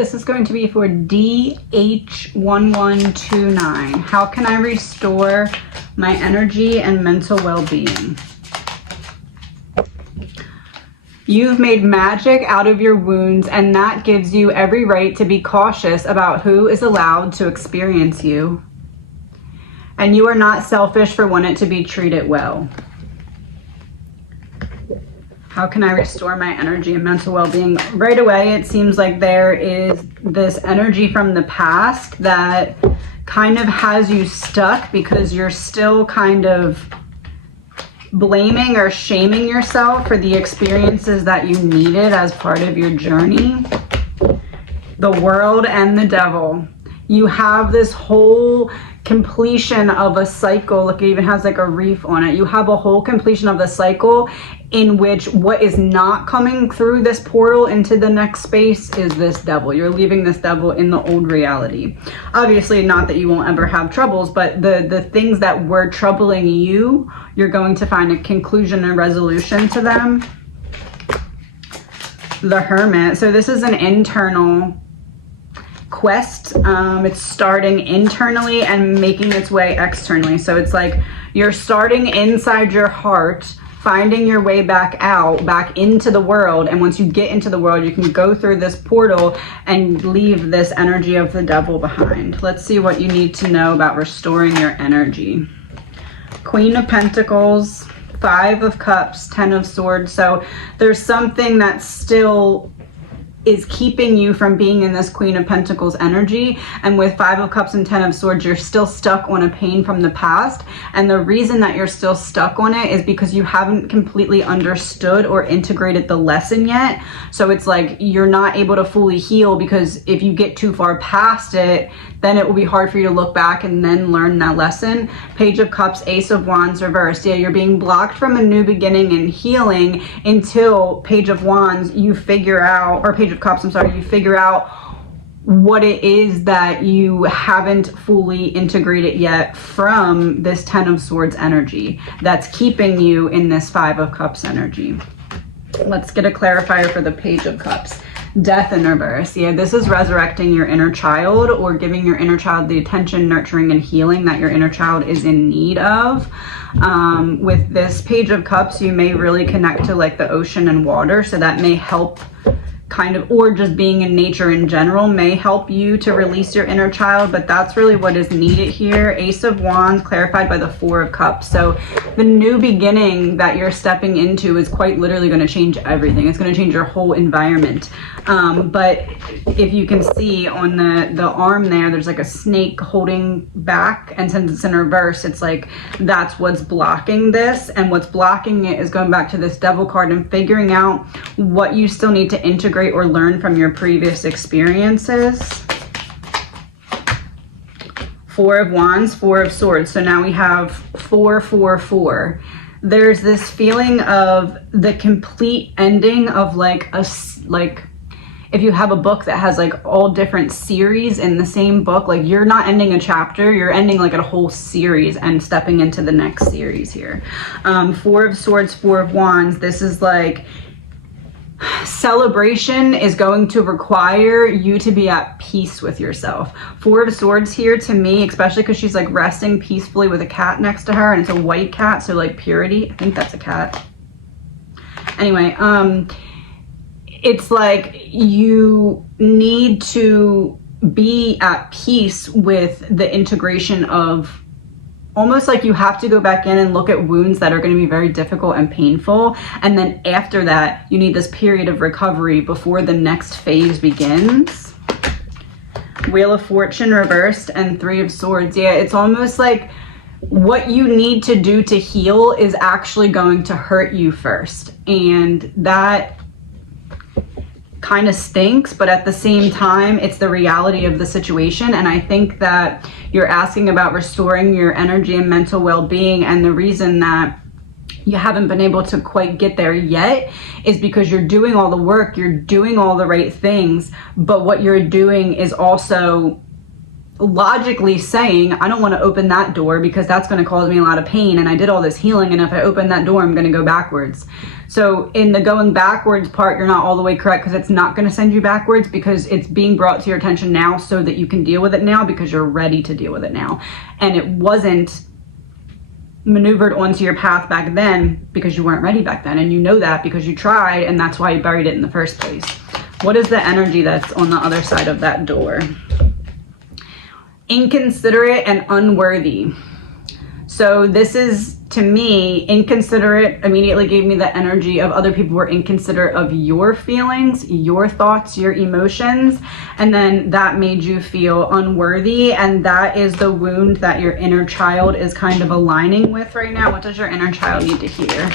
This is going to be for DH1129. How can I restore my energy and mental well-being? You've made magic out of your wounds, and that gives you every right to be cautious about who is allowed to experience you. And you are not selfish for wanting to be treated well. How can I restore my energy and mental well-being? Right away, it seems like there is this energy from the past that kind of has you stuck because you're still kind of blaming or shaming yourself for the experiences that you needed as part of your journey. The world and the devil. You have this whole completion of a cycle. Look, it even has like a reef on it. You have a whole completion of the cycle in which what is not coming through this portal into the next space is this devil. You're leaving this devil in the old reality. Obviously, not that you won't ever have troubles, but the things that were troubling you, you're going to find a conclusion and resolution to them. The Hermit. So this is an internal quest. It's starting internally and making its way externally. So it's like you're starting inside your heart, finding your way back out, back into the world. And once you get into the world, you can go through this portal and leave this energy of the devil behind. Let's see what you need to know about restoring your energy. Queen of Pentacles, 5 of Cups, 10 of Swords. So there's something that still is keeping you from being in this Queen of Pentacles energy. And with 5 of Cups and 10 of Swords, you're still stuck on a pain from the past. And the reason that you're still stuck on it is because you haven't completely understood or integrated the lesson yet. So it's like you're not able to fully heal, because if you get too far past it, then it will be hard for you to look back and then learn that lesson. Page of Cups, Ace of Wands reversed. Yeah, you're being blocked from a new beginning and healing until Page of Wands, you figure out, or Page of Cups, I'm sorry, you figure out what it is that you haven't fully integrated yet from this 10 of Swords energy that's keeping you in this 5 of Cups energy. Let's get a clarifier for the Page of Cups. Death in reverse. Yeah, this is resurrecting your inner child, or giving your inner child the attention, nurturing, and healing that your inner child is in need of. With this Page of Cups, you may really connect to like the ocean and water, so that may help kind of, or just being in nature in general may help you to release your inner child, but that's really what is needed here. Ace of Wands clarified by the 4 of Cups. So the new beginning that you're stepping into is quite literally going to change everything. It's going to change your whole environment. But if you can see on the arm there's like a snake holding back, and since it's in reverse, it's like that's what's blocking this, and what's blocking it is going back to this Devil card and figuring out what you still need to integrate or learn from your previous experiences. 4 of Wands, 4 of Swords. So now we have 4, 4, 4. There's this feeling of the complete ending of like if you have a book that has like all different series in the same book, like you're not ending a chapter, you're ending like a whole series and stepping into the next series here. 4 of Swords, 4 of Wands. This is like celebration is going to require you to be at peace with yourself. 4 of Swords here to me, especially because she's like resting peacefully with a cat next to her, and it's a white cat, so like purity. I think that's a cat. Anyway, it's like you need to be at peace with the integration of, almost like you have to go back in and look at wounds that are going to be very difficult and painful. And then after that, you need this period of recovery before the next phase begins. Wheel of Fortune reversed and 3 of Swords. Yeah, it's almost like what you need to do to heal is actually going to hurt you first. And that kind of stinks, but at the same time, it's the reality of the situation. And I think that you're asking about restoring your energy and mental well-being, and the reason that you haven't been able to quite get there yet is because you're doing all the work, you're doing all the right things, but what you're doing is also logically saying, I don't want to open that door because that's going to cause me a lot of pain, and I did all this healing, and if I open that door, I'm going to go backwards. So in the going backwards part, you're not all the way correct, because it's not going to send you backwards, because it's being brought to your attention now so that you can deal with it now, because you're ready to deal with it now. And it wasn't maneuvered onto your path back then because you weren't ready back then, and you know that because you tried, and that's why you buried it in the first place. What is the energy that's on the other side of that door? Inconsiderate and unworthy. So this is, to me, inconsiderate immediately gave me the energy of other people were inconsiderate of your feelings, your thoughts, your emotions, and then that made you feel unworthy, and that is the wound that your inner child is kind of aligning with right now. What does your inner child need to hear?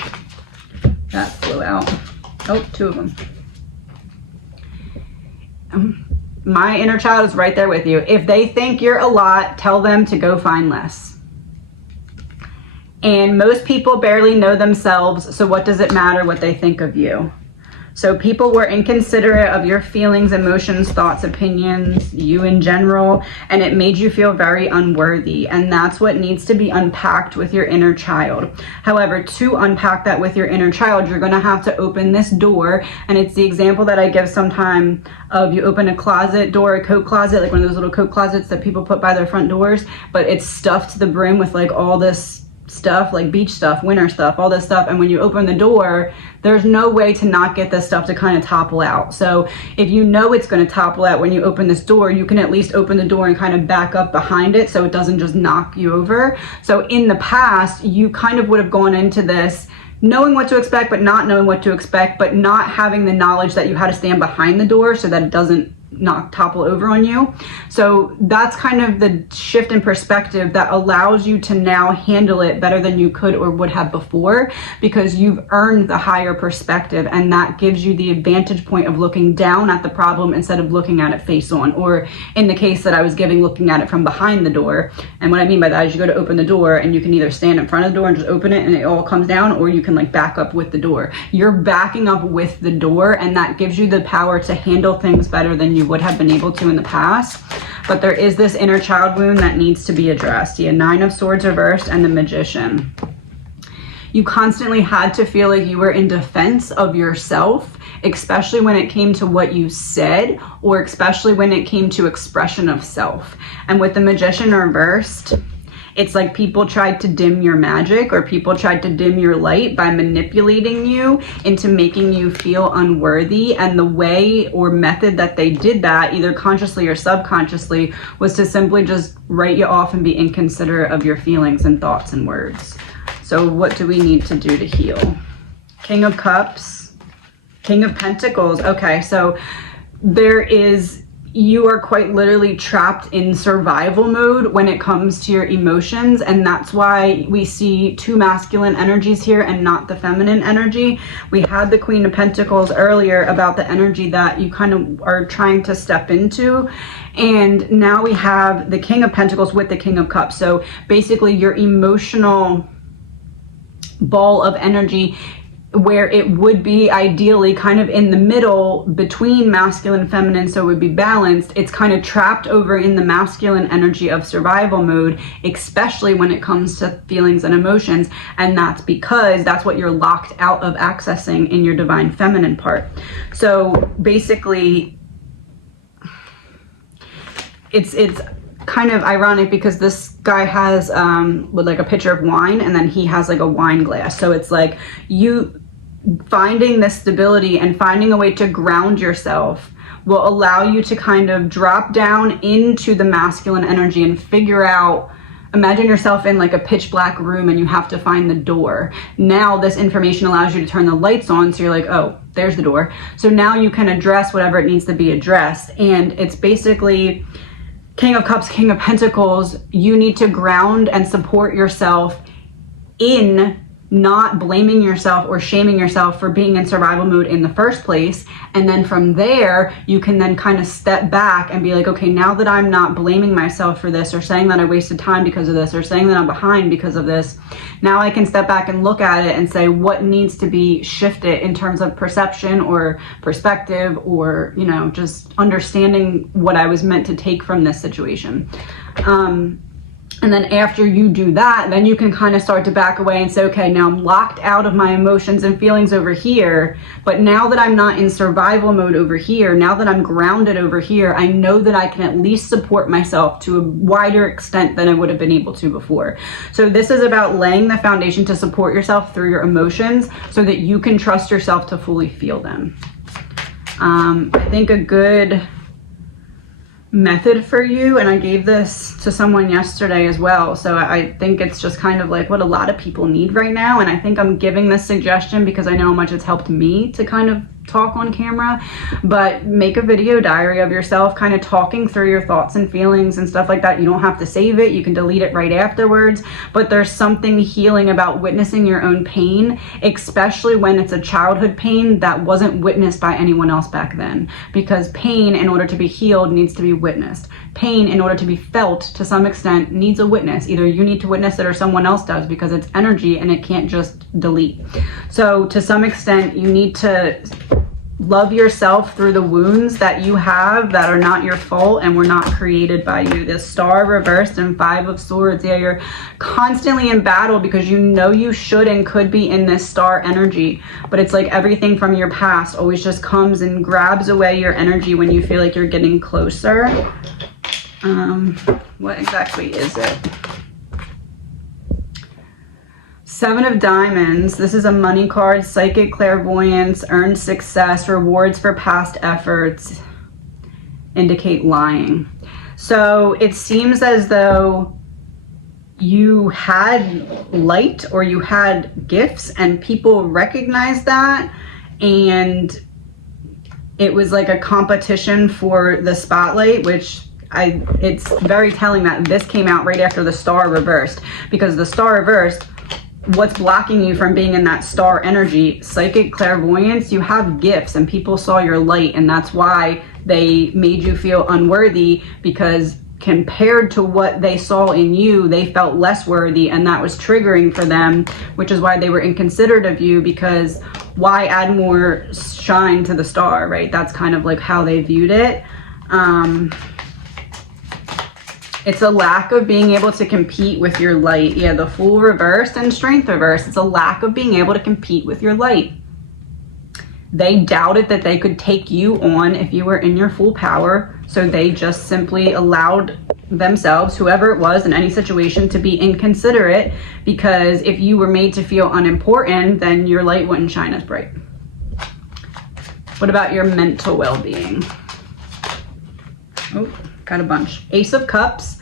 That flew out. Oh, two of them. My inner child is right there with you. If they think you're a lot, tell them to go find less. And most people barely know themselves, so what does it matter what they think of you? So people were inconsiderate of your feelings, emotions, thoughts, opinions, you in general, and it made you feel very unworthy. And that's what needs to be unpacked with your inner child. However, to unpack that with your inner child, you're going to have to open this door. And it's the example that I give sometime of, you open a closet door, a coat closet, like one of those little coat closets that people put by their front doors, but it's stuffed to the brim with like all this stuff, like beach stuff, winter stuff, all this stuff. And when you open the door, there's no way to not get this stuff to kind of topple out. So if you know it's going to topple out when you open this door, you can at least open the door and kind of back up behind it so it doesn't just knock you over. So in the past, you kind of would have gone into this knowing what to expect, but not knowing what to expect, but not having the knowledge that you had to stand behind the door so that it doesn't topple over on you. So that's kind of the shift in perspective that allows you to now handle it better than you could or would have before, because you've earned the higher perspective, and that gives you the advantage point of looking down at the problem instead of looking at it face on, or in the case that I was giving, looking at it from behind the door. And what I mean by that is you go to open the door and you can either stand in front of the door and just open it and it all comes down, or you can like back up with the door. You're backing up with the door, and that gives you the power to handle things better than you would have been able to in the past. But there is this inner child wound that needs to be addressed. You have Nine of Swords reversed and the Magician. You constantly had to feel like you were in defense of yourself, especially when it came to what you said, or especially when it came to expression of self. And with the Magician reversed, it's like people tried to dim your magic, or people tried to dim your light by manipulating you into making you feel unworthy. And the way or method that they did that, either consciously or subconsciously, was to simply just write you off and be inconsiderate of your feelings and thoughts and words. So what do we need to do to heal? King of Cups, King of Pentacles. Okay, so you are quite literally trapped in survival mode when it comes to your emotions, and that's why we see two masculine energies here and not the feminine energy. We had the Queen of Pentacles earlier about the energy that you kind of are trying to step into, and now we have the King of Pentacles with the King of Cups. So basically your emotional ball of energy, where it would be ideally kind of in the middle between masculine and feminine, so it would be balanced, it's kind of trapped over in the masculine energy of survival mode, especially when it comes to feelings and emotions. And that's because that's what you're locked out of accessing in your divine feminine part. So basically it's kind of ironic because this guy has with like a pitcher of wine, and then he has like a wine glass. So it's like you finding this stability and finding a way to ground yourself will allow you to kind of drop down into the masculine energy and figure out, imagine yourself in like a pitch black room and you have to find the door. Now this information allows you to turn the lights on, so you're like, oh, there's the door. So now you can address whatever it needs to be addressed. And it's basically King of Cups, King of Pentacles. You need to ground and support yourself in not blaming yourself or shaming yourself for being in survival mode in the first place. And then from there, you can then kind of step back and be like, okay, now that I'm not blaming myself for this, or saying that I wasted time because of this, or saying that I'm behind because of this, now I can step back and look at it and say what needs to be shifted in terms of perception or perspective, or, you know, just understanding what I was meant to take from this situation. And then after you do that, then you can kind of start to back away and say, okay, now I'm locked out of my emotions and feelings over here, but now that I'm not in survival mode over here, now that I'm grounded over here, I know that I can at least support myself to a wider extent than I would have been able to before. So this is about laying the foundation to support yourself through your emotions so that you can trust yourself to fully feel them. I think a good method for you, and I gave this to someone yesterday as well, so I think it's just kind of like what a lot of people need right now, and I think I'm giving this suggestion because I know how much it's helped me to kind of talk on camera. But make a video diary of yourself kind of talking through your thoughts and feelings and stuff like that. You don't have to save it, you can delete it right afterwards, but there's something healing about witnessing your own pain, especially when it's a childhood pain that wasn't witnessed by anyone else back then, because pain, in order to be healed, needs to be witnessed. Pain, in order to be felt to some extent, needs a witness. Either you need to witness it or someone else does, because it's energy and it can't just delete. So to some extent, you need to love yourself through the wounds that you have that are not your fault and were not created by you. The Star reversed and 5 of Swords. Yeah, you're constantly in battle because you know you should and could be in this Star energy, but it's like everything from your past always just comes and grabs away your energy when you feel like you're getting closer. What exactly is it? 7 of Diamonds. This is a money card. Psychic clairvoyance, earned success, rewards for past efforts, indicate lying. So it seems as though you had light or you had gifts and people recognized that, and it was like a competition for the spotlight, which it's very telling that this came out right after the Star reversed, because the Star reversed, what's blocking you from being in that Star energy? Psychic clairvoyance. You have gifts and people saw your light, and that's why they made you feel unworthy, because compared to what they saw in you, they felt less worthy, and that was triggering for them, which is why they were inconsiderate of you, because why add more shine to the Star, right? That's kind of like how they viewed it. It's a lack of being able to compete with your light. Yeah, the Fool reversed and Strength reversed. It's a lack of being able to compete with your light. They doubted that they could take you on if you were in your full power, so they just simply allowed themselves, whoever it was in any situation, to be inconsiderate, because if you were made to feel unimportant, then your light wouldn't shine as bright. What about your mental well-being? Oh, got a bunch. Ace of Cups,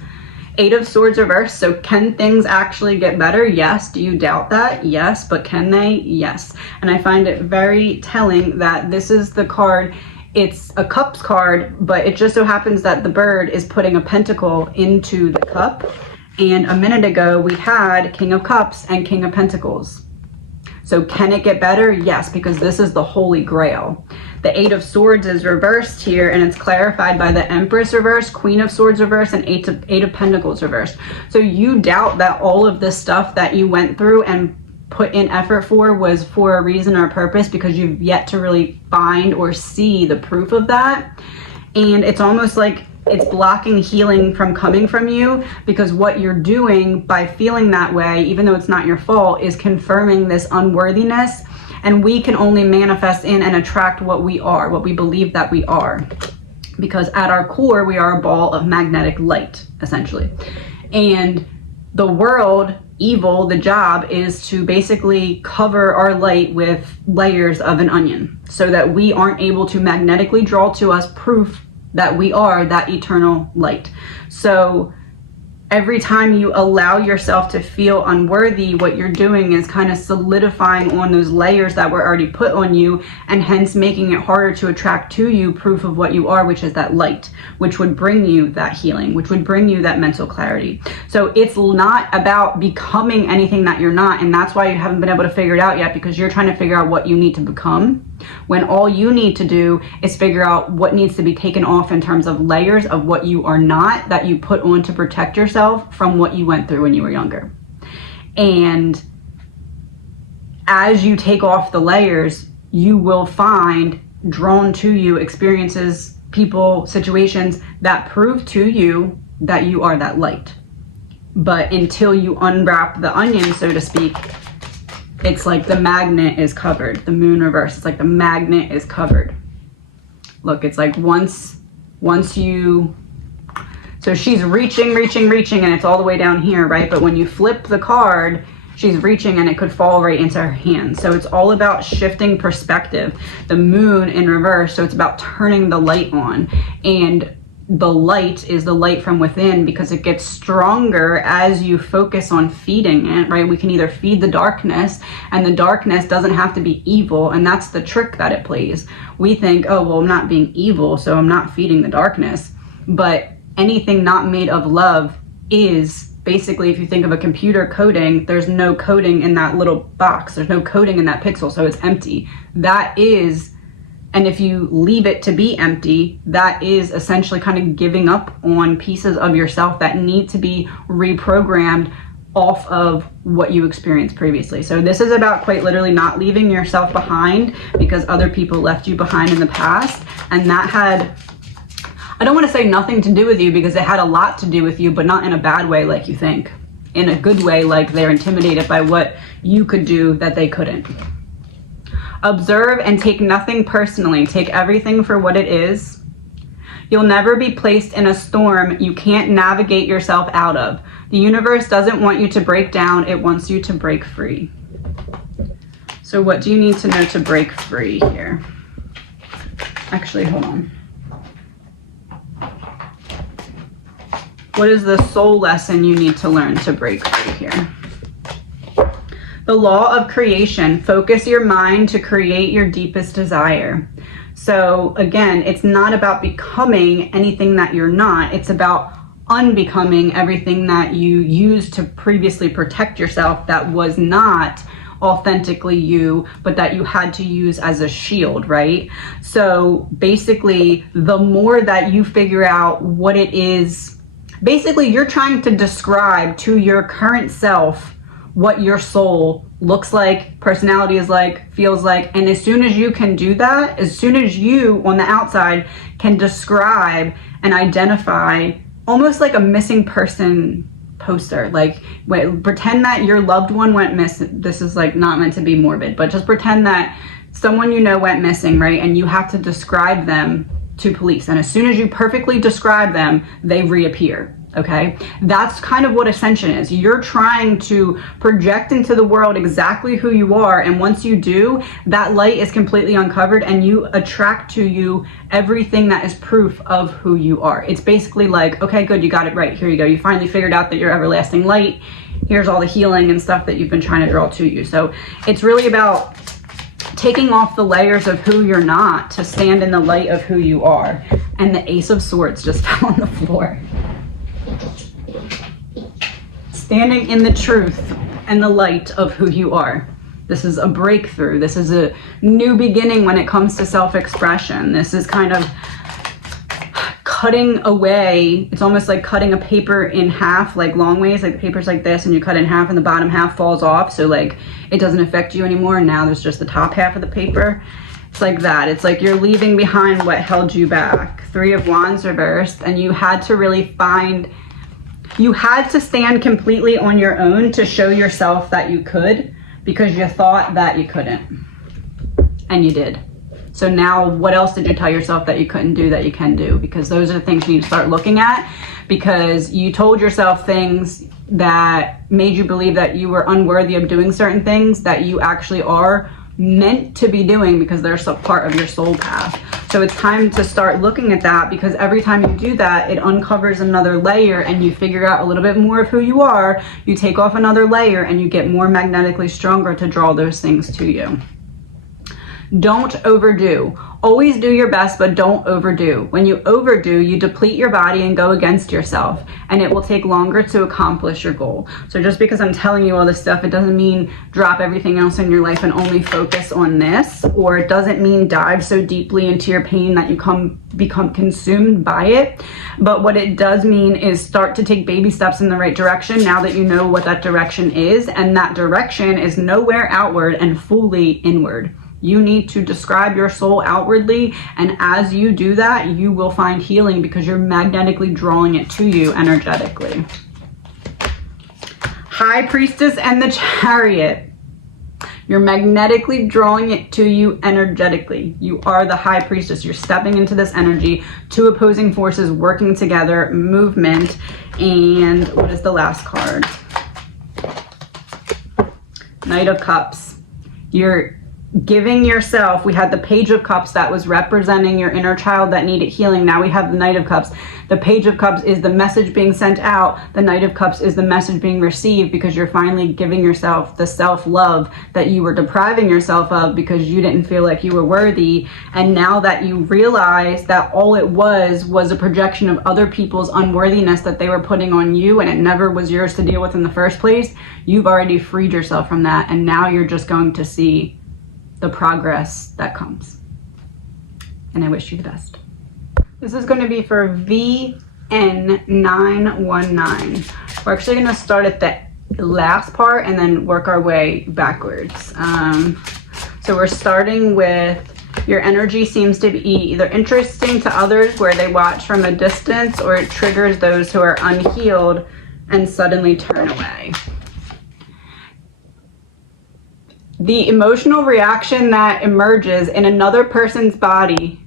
8 of Swords reversed. So can things actually get better? Yes. Do you doubt that? Yes. But can they? Yes. And I find it very telling that this is the card. It's a cups card, but it just so happens that the bird is putting a pentacle into the cup. And a minute ago we had King of Cups and King of Pentacles. So can it get better? Yes, because this is the Holy Grail. The 8 of Swords is reversed here, and it's clarified by the Empress reversed, Queen of Swords reversed, and 8 of Pentacles reversed. So you doubt that all of this stuff that you went through and put in effort for was for a reason or a purpose, because you've yet to really find or see the proof of that. And it's almost like it's blocking healing from coming from you, because what you're doing by feeling that way, even though it's not your fault, is confirming this unworthiness. And we can only manifest in and attract what we are, what we believe that we are, because at our core we are a ball of magnetic light, essentially. And the world, evil, the job is to basically cover our light with layers of an onion, so that we aren't able to magnetically draw to us proof that we are that eternal light. So every time you allow yourself to feel unworthy, what you're doing is kind of solidifying on those layers that were already put on you, and hence making it harder to attract to you proof of what you are, which is that light, which would bring you that healing, which would bring you that mental clarity. So it's not about becoming anything that you're not, and that's why you haven't been able to figure it out yet, because you're trying to figure out what you need to become, when all you need to do is figure out what needs to be taken off in terms of layers of what you are not, that you put on to protect yourself from what you went through when you were younger. And as you take off the layers, you will find drawn to you experiences, people, situations that prove to you that you are that light. But until you unwrap the onion, so to speak, it's like the magnet is covered. The moon reverse, it's like the magnet is covered. Look, it's like once you, so she's reaching, and it's all the way down here, right? But when you flip the card, she's reaching and it could fall right into her hand. So it's all about shifting perspective. The moon in reverse, so it's about turning the light on. And the light is the light from within, because it gets stronger as you focus on feeding it, right? We can either feed the darkness, and the darkness doesn't have to be evil, and that's the trick that it plays. We think, oh, well, I'm not being evil, so I'm not feeding the darkness. But anything not made of love is basically, if you think of a computer coding, there's no coding in that little box. There's no coding in that pixel, so it's empty. That is, and if you leave it to be empty, that is essentially kind of giving up on pieces of yourself that need to be reprogrammed off of what you experienced previously. So this is about quite literally not leaving yourself behind because other people left you behind in the past, and that had, I don't want to say nothing to do with you, because it had a lot to do with you, but not in a bad way like you think. In a good way, like they're intimidated by what you could do that they couldn't. Observe and take nothing personally. Take everything for what it is. You'll never be placed in a storm you can't navigate yourself out of. The universe doesn't want you to break down. It wants you to break free. So what do you need to know to break free here? Actually, hold on. What is the soul lesson you need to learn to break free here? The law of creation. Focus your mind to create your deepest desire. So again, it's not about becoming anything that you're not. It's about unbecoming everything that you used to previously protect yourself that was not authentically you, but that you had to use as a shield, right? So basically, the more that you figure out what it is, basically you're trying to describe to your current self what your soul looks like, personality is like, feels like. And as soon as you can do that, as soon as you on the outside can describe and identify, almost like a missing person poster, like pretend that your loved one went missing. This is like not meant to be morbid, but just pretend that someone you know went missing, right? And you have to describe them to police. And as soon as you perfectly describe them, they reappear. Okay, that's kind of what ascension is. You're trying to project into the world exactly who you are, and once you do, that light is completely uncovered and you attract to you everything that is proof of who you are. It's basically like, okay, good, you got it right. Here you go. You finally figured out that you're everlasting light. Here's all the healing and stuff that you've been trying to draw to you. So it's really about taking off the layers of who you're not to stand in the light of who you are. And the Ace of Swords just fell on the floor. Standing in the truth and the light of who you are. This is a breakthrough. This is a new beginning when it comes to self-expression. This is kind of cutting away. It's almost like cutting a paper in half, like long ways, like the paper's like this and you cut it in half and the bottom half falls off. So like it doesn't affect you anymore. And now there's just the top half of the paper. It's like that. It's like you're leaving behind what held you back. 3 of Wands reversed, and you had to really find, you had to stand completely on your own to show yourself that you could, because you thought that you couldn't. And you did. So now what else did you tell yourself that you couldn't do that you can do? Because those are the things you need to start looking at, because you told yourself things that made you believe that you were unworthy of doing certain things that you actually are meant to be doing, because they're part of your soul path. So it's time to start looking at that, because every time you do that, it uncovers another layer and you figure out a little bit more of who you are. You take off another layer and you get more magnetically stronger to draw those things to you. Don't overdo. Always do your best, but don't overdo. When you overdo, you deplete your body and go against yourself, and it will take longer to accomplish your goal. So just because I'm telling you all this stuff, it doesn't mean drop everything else in your life and only focus on this, or it doesn't mean dive so deeply into your pain that you become consumed by it. But what it does mean is start to take baby steps in the right direction now that you know what that direction is, and that direction is nowhere outward and fully inward. You need to describe your soul outwardly, and as you do that, you will find healing because you're magnetically drawing it to you energetically. High Priestess and the Chariot. You're magnetically drawing it to you energetically. You are the High Priestess. You're stepping into this energy, two opposing forces working together, movement. And what is the last card? Knight of Cups. You're giving yourself, we had the Page of Cups that was representing your inner child that needed healing. Now we have the Knight of Cups. The Page of Cups is the message being sent out. The Knight of Cups is the message being received, because you're finally giving yourself the self-love that you were depriving yourself of because you didn't feel like you were worthy. And now that you realize that all it was a projection of other people's unworthiness that they were putting on you, and it never was yours to deal with in the first place, you've already freed yourself from that. And now you're just going to see the progress that comes. And I wish you the best. This is going to be for VN919. We're actually going to start at the last part and then work our way backwards. So we're starting with, your energy seems to be either interesting to others where they watch from a distance, or it triggers those who are unhealed and suddenly turn away. The emotional reaction that emerges in another person's body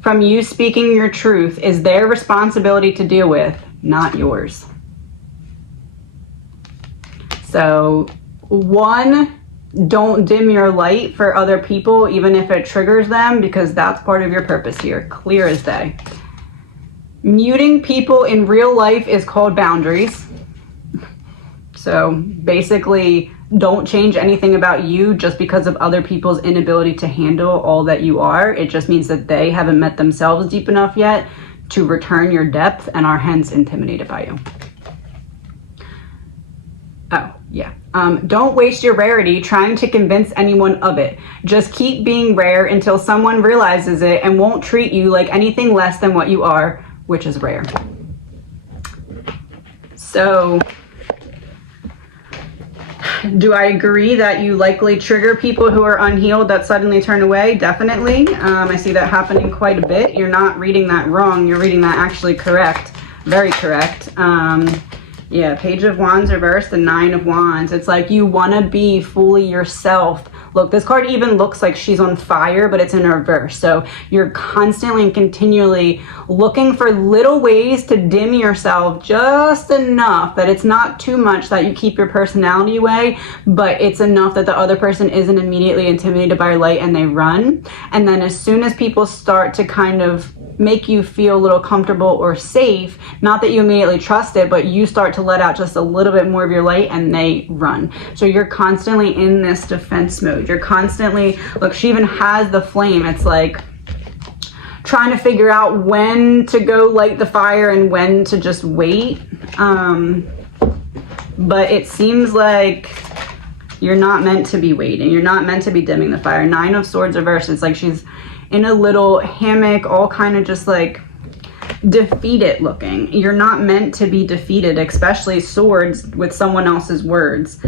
from you speaking your truth is their responsibility to deal with, not yours. So, one, don't dim your light for other people, even if it triggers them, because that's part of your purpose here, clear as day. Muting people in real life is called boundaries. So basically, don't change anything about you just because of other people's inability to handle all that you are. It just means that they haven't met themselves deep enough yet to return your depth and are hence intimidated by you. Oh, yeah. Don't waste your rarity trying to convince anyone of it. Just keep being rare until someone realizes it and won't treat you like anything less than what you are, which is rare. So, do I agree that you likely trigger people who are unhealed that suddenly turn away? Definitely. I see that happening quite a bit. You're not reading that wrong. You're reading that actually correct. Very correct. Yeah, Page of Wands reversed, the 9 of Wands. It's like you want to be fully yourself. Look, this card even looks like she's on fire, but it's in reverse. So you're constantly and continually looking for little ways to dim yourself just enough that it's not too much that you keep your personality away, but it's enough that the other person isn't immediately intimidated by your light and they run. And then as soon as people start to kind of make you feel a little comfortable or safe, not that you immediately trust it, but you start to let out just a little bit more of your light and they run. So you're constantly in this defense mode. You're constantly, look, she even has the flame. It's like trying to figure out when to go light the fire and when to just wait. But it seems like you're not meant to be waiting. You're not meant to be dimming the fire. 9 of Swords reversed. It's like she's in a little hammock, all kind of just like defeated looking. You're not meant to be defeated, especially swords with someone else's words.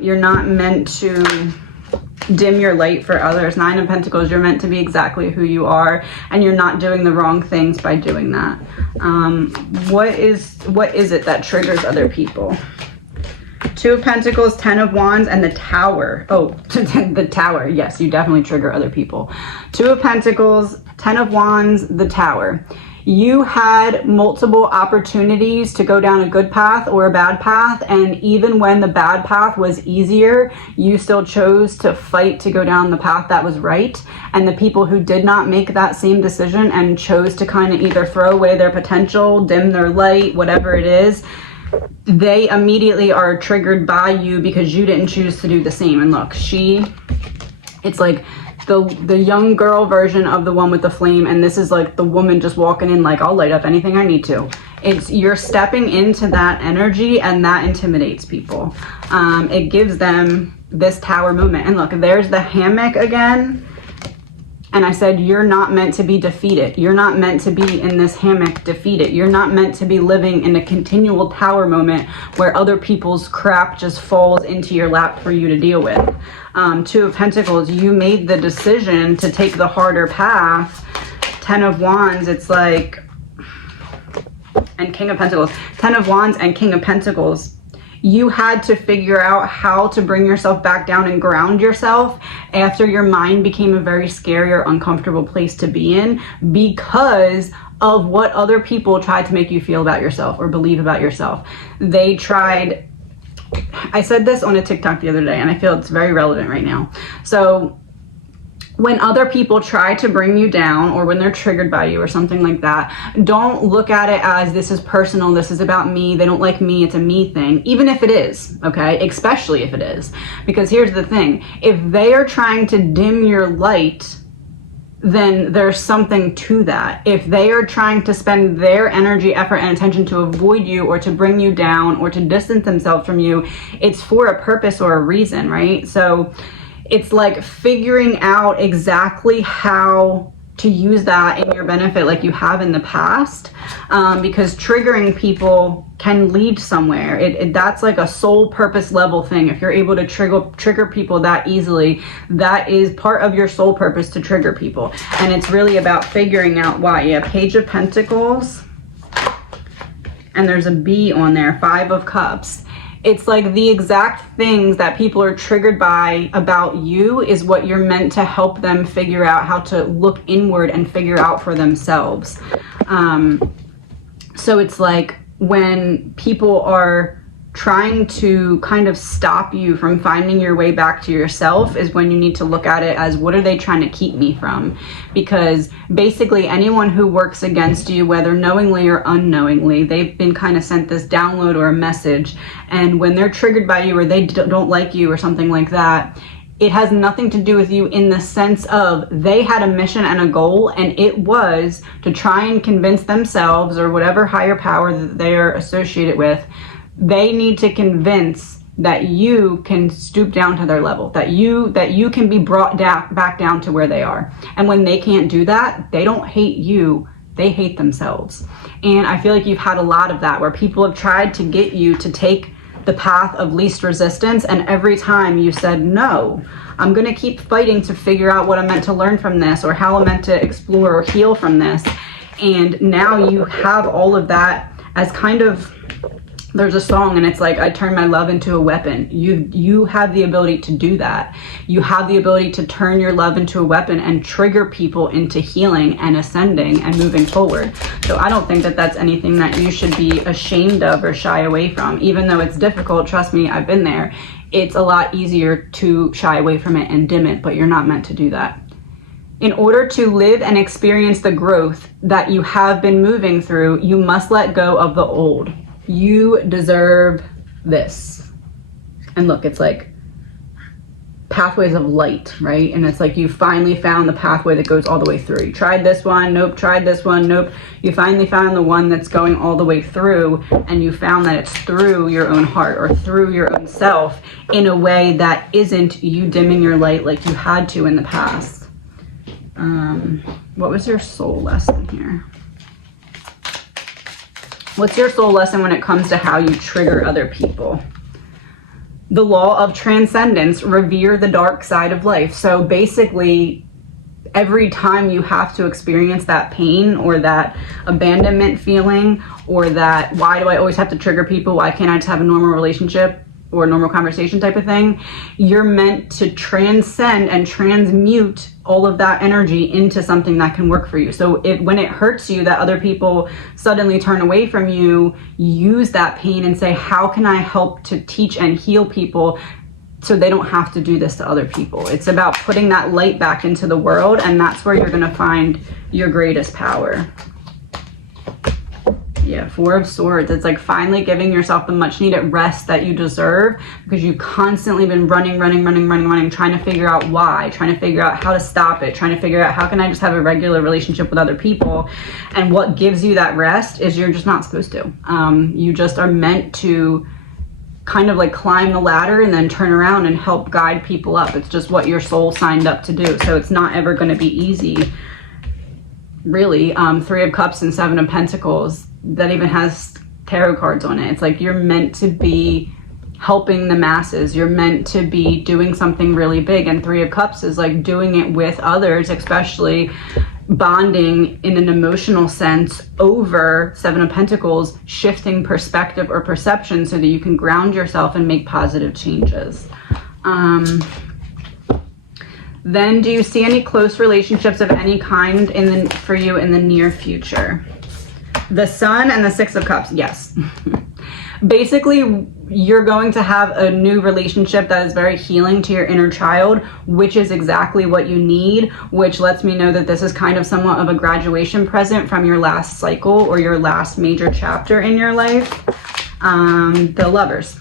You're not meant to dim your light for others. 9 of Pentacles, you're meant to be exactly who you are, and you're not doing the wrong things by doing that. What is it that triggers other people? 2 of Pentacles, 10 of Wands, and the Tower. Oh, the Tower. Yes, you definitely trigger other people. 2 of Pentacles, 10 of Wands, the Tower. You had multiple opportunities to go down a good path or a bad path, and even when the bad path was easier, you still chose to fight to go down the path that was right. And the people who did not make that same decision and chose to kind of either throw away their potential, dim their light, whatever it is, they immediately are triggered by you because you didn't choose to do the same. And look, it's like the young girl version of the one with the flame, and this is like the woman just walking in like, I'll light up anything I need to. You're stepping into that energy, and that intimidates people. It gives them this tower moment. And look, there's the hammock again. And I said, you're not meant to be defeated. You're not meant to be in this hammock defeated. You're not meant to be living in a continual tower moment where other people's crap just falls into your lap for you to deal with. Two of Pentacles, you made the decision to take the harder path. Ten of Wands, it's like, and King of Pentacles. Ten of Wands and King of Pentacles. You had to figure out how to bring yourself back down and ground yourself after your mind became a very scary or uncomfortable place to be in because of what other people tried to make you feel about yourself or believe about yourself. They tried, I said this on a TikTok the other day, and I feel it's very relevant right now. So when other people try to bring you down, or when they're triggered by you or something like that, don't look at it as this is personal, this is about me, they don't like me, it's a me thing, even if it is, okay? Especially if it is. Because here's the thing, if they are trying to dim your light, then there's something to that. If they are trying to spend their energy, effort, and attention to avoid you or to bring you down or to distance themselves from you, it's for a purpose or a reason, right? So it's like figuring out exactly how to use that in your benefit like you have in the past, because triggering people can lead somewhere. That's like a soul purpose level thing. If you're able to trigger people that easily, that is part of your soul purpose, to trigger people. And it's really about figuring out why. Yeah, Page of Pentacles, and there's a B on there, Five of Cups. It's like the exact things that people are triggered by about you is what you're meant to help them figure out how to look inward and figure out for themselves. So it's like when people are trying to kind of stop you from finding your way back to yourself is when you need to look at it as, what are they trying to keep me from? Because basically anyone who works against you, whether knowingly or unknowingly, they've been kind of sent this download or a message. And when they're triggered by you or they don't like you or something like that, it has nothing to do with you in the sense of they had a mission and a goal, and it was to try and convince themselves or whatever higher power that they're associated with. They need to convince that you can stoop down to their level, that you can be brought back down to where they are. And when they can't do that, they don't hate you, they hate themselves. And I feel like you've had a lot of that, where people have tried to get you to take the path of least resistance, and every time you said, no, I'm gonna keep fighting to figure out what I'm meant to learn from this, or how I'm meant to explore or heal from this. And now you have all of that as kind of, there's a song and it's like, I turn my love into a weapon. You have the ability to do that. You have the ability to turn your love into a weapon and trigger people into healing and ascending and moving forward. So I don't think that that's anything that you should be ashamed of or shy away from. Even though it's difficult, trust me, I've been there. It's a lot easier to shy away from it and dim it, but you're not meant to do that. In order to live and experience the growth that you have been moving through, you must let go of the old. You deserve this. And look, it's like pathways of light, right? And it's like you finally found the pathway that goes all the way through. You tried this one, nope, tried this one, nope. You finally found the one that's going all the way through, and you found that it's through your own heart or through your own self in a way that isn't you dimming your light like you had to in the past. What was your soul lesson here? What's your soul lesson when it comes to how you trigger other people? The law of transcendence, revere the dark side of life. So basically, every time you have to experience that pain or that abandonment feeling or that, why do I always have to trigger people? Why can't I just have a normal relationship? or normal conversation type of thing, you're meant to transcend and transmute all of that energy into something that can work for you. So when it hurts you that other people suddenly turn away from you, use that pain and say, how can I help to teach and heal people so they don't have to do this to other people? It's about putting that light back into the world, and that's where you're going to find your greatest power. Yeah, Four of Swords. It's like finally giving yourself the much needed rest that you deserve, because you've constantly been running, trying to figure out why, trying to figure out how to stop it, trying to figure out how can I just have a regular relationship with other people. And what gives you that rest is you're just not supposed to. You just are meant to kind of like climb the ladder and then turn around and help guide people up. It's just what your soul signed up to do. So it's not ever going to be easy, really. Three of Cups and Seven of Pentacles, that even has tarot cards on it. It's like you're meant to be helping the masses. You're meant to be doing something really big. And Three of Cups is like doing it with others, especially bonding in an emotional sense over Seven of Pentacles, shifting perspective or perception so that you can ground yourself and make positive changes. Then do you see any close relationships of any kind for you in the near future? The Sun and the Six of Cups, yes. Basically, you're going to have a new relationship that is very healing to your inner child, which is exactly what you need, which lets me know that this is kind of somewhat of a graduation present from your last cycle or your last major chapter in your life. The Lovers.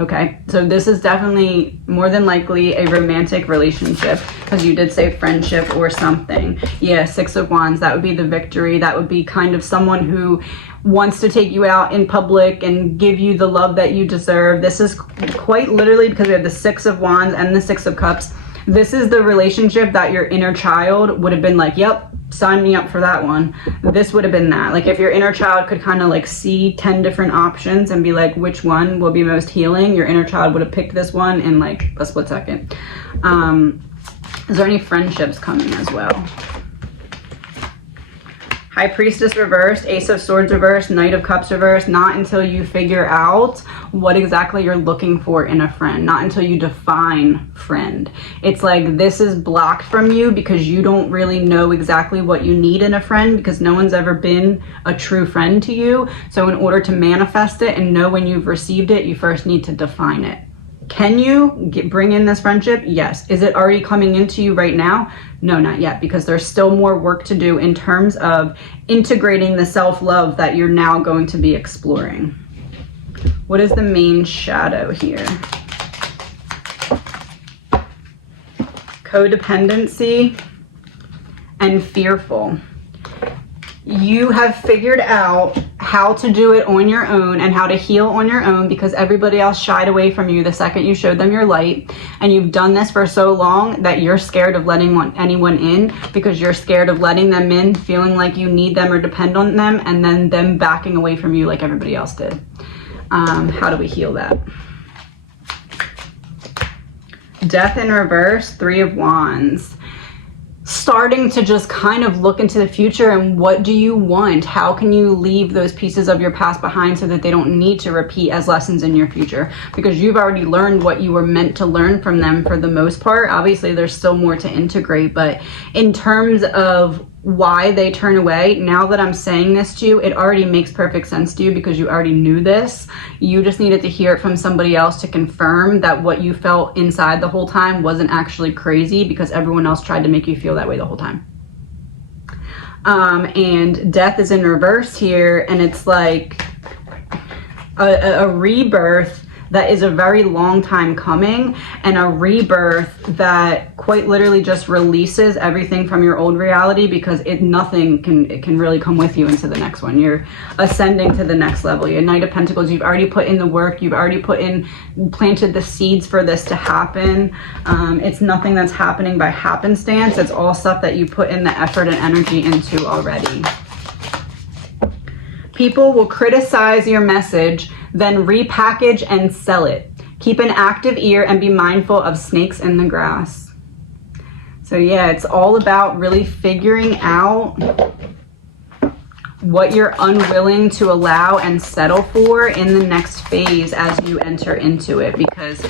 Okay, so this is definitely more than likely a romantic relationship, because you did say friendship or something. Yeah, Six of Wands, that would be the Victory. That would be kind of someone who wants to take you out in public and give you the love that you deserve. This is quite literally, because we have the Six of Wands and the Six of Cups, this is the relationship that your inner child would have been like, yep, sign me up for that one. This would have been that. Like if your inner child could kind of like see 10 different options and be like, which one will be most healing, your inner child would have picked this one in like a split second. Is there any friendships coming as well? High Priestess reversed, Ace of Swords reversed, Knight of Cups reversed. Not until you figure out what exactly you're looking for in a friend. Not until you define friend. It's like this is blocked from you because you don't really know exactly what you need in a friend, because no one's ever been a true friend to you. So in order to manifest it and know when you've received it, you first need to define it. Can you bring in this friendship? Yes. Is it already coming into you right now? No, not yet, because there's still more work to do in terms of integrating the self-love that you're now going to be exploring. What is the main shadow here? Codependency and fearful. You have figured out how to do it on your own and how to heal on your own, because everybody else shied away from you the second you showed them your light. And you've done this for so long that you're scared of letting anyone in, because you're scared of letting them in, feeling like you need them or depend on them, and then them backing away from you like everybody else did. How do we heal that? Death in reverse, Three of Wands. Starting to just kind of look into the future and what do you want? How can you leave those pieces of your past behind so that they don't need to repeat as lessons in your future? Because you've already learned what you were meant to learn from them for the most part. Obviously, there's still more to integrate, but in terms of why they turn away, now that I'm saying this to you, it already makes perfect sense to you because you already knew this. You just needed to hear it from somebody else to confirm that what you felt inside the whole time wasn't actually crazy, because everyone else tried to make you feel that way the whole time. And death is in reverse here, and it's like a rebirth that is a very long time coming, and a rebirth that quite literally just releases everything from your old reality, because nothing can really come with you into the next one. You're ascending to the next level. Your Knight of Pentacles, you've already put in the work, you've already planted the seeds for this to happen. It's nothing that's happening by happenstance. It's all stuff that you put in the effort and energy into already. People will criticize your message, then repackage and sell it. Keep an active ear and be mindful of snakes in the grass. So yeah, it's all about really figuring out what you're unwilling to allow and settle for in the next phase as you enter into it. Because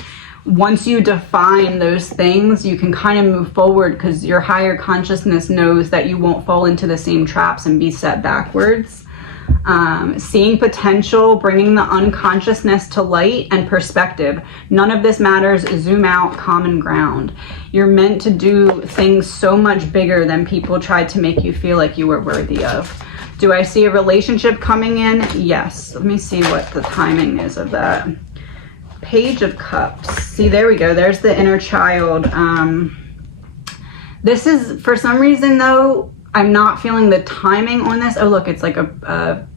once you define those things, you can kind of move forward, because your higher consciousness knows that you won't fall into the same traps and be set backwards. Seeing potential, bringing the unconsciousness to light and perspective. None of this matters. Zoom out, common ground. You're meant to do things so much bigger than people tried to make you feel like you were worthy of. Do I see a relationship coming in? Yes. Let me see what the timing is of that. Page of Cups. See, there we go. There's the inner child. This is, for some reason though, I'm not feeling the timing on this. Oh, look, it's like a